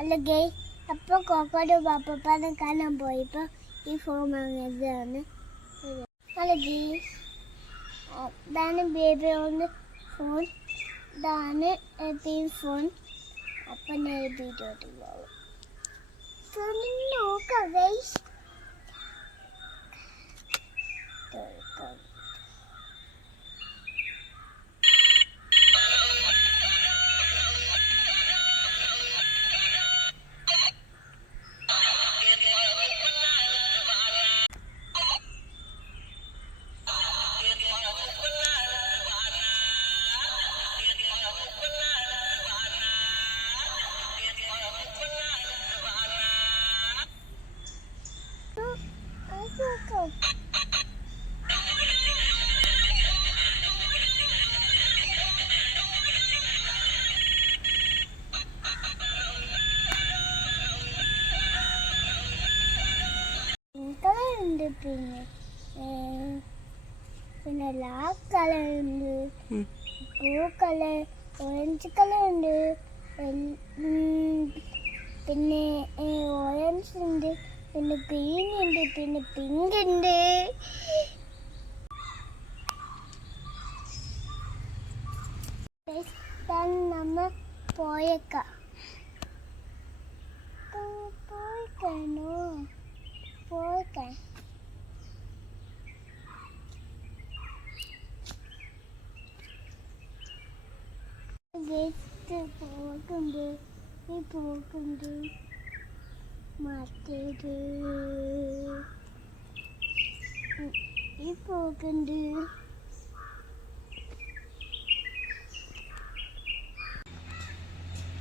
അല്ല ഗൈസ്, അപ്പോൾ കോക്കോയുടെ പാപ്പാനെ കാണാൻ പോയപ്പോൾ ഈ ഫോൺ വാങ്ങിയതാണ്. അല്ല ഗൈസ്, ഇതാണ് ബേബിയോൻ്റെ ഫോൺ, ഇതാണ് ഫോൺ. അപ്പം ഞാൻ വീഡിയോട്ട് പോകും. നോക്കാം ഗൈസ്. കളറുണ്ട്, പിന്നെ ലാക്ക് കളറുണ്ട്, ബ്ലൂ കളർ, ഓറഞ്ച് കളറുണ്ട്, പിന്നെ ഓറഞ്ച് ഉണ്ട്, പിന്നെ ഗ്രീൻ ഉണ്ട്, പിന്നെ പിങ്ക് ഉണ്ട്. നമ്മൾ പോയേക്കാം. പോയേക്കാൻ പോകുന്നുണ്ട് മറ്റേത് ഈ പോകുന്നുണ്ട്.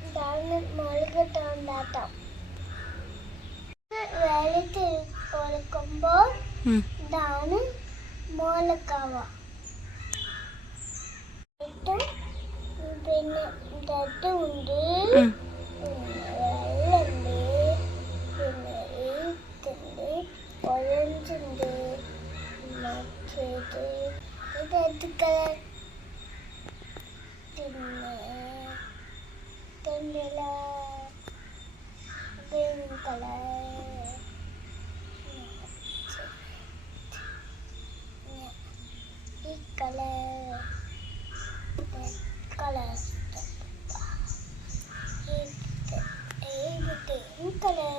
ഇതാണ് മുളകിട്ടാണ്ടാട്ടം. വെള്ളത്തിൽ ഒലക്കുമ്പോൾ ഇതാണ് മുളക്കാവ. പിന്നെ ഉണ്ട്, വെള്ളുണ്ട്, പിന്നെ ഈത്തുണ്ട്, ഓറഞ്ചുണ്ട്, മറ്റേത് റെഡ് കളർ, പിന്നെ ഗ്രീൻ കളർ, ഈ കളർ, കളേഴ്സ്, കളർ,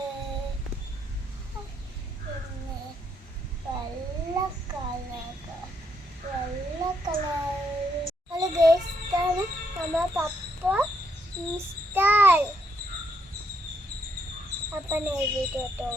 പിന്നെ വെള്ള കളർ. അത് ഗൈസാണ് നമ്മുടെ പപ്പ ഇൻസ്റ്റാൾ. അപ്പം എഴുതിട്ടോ.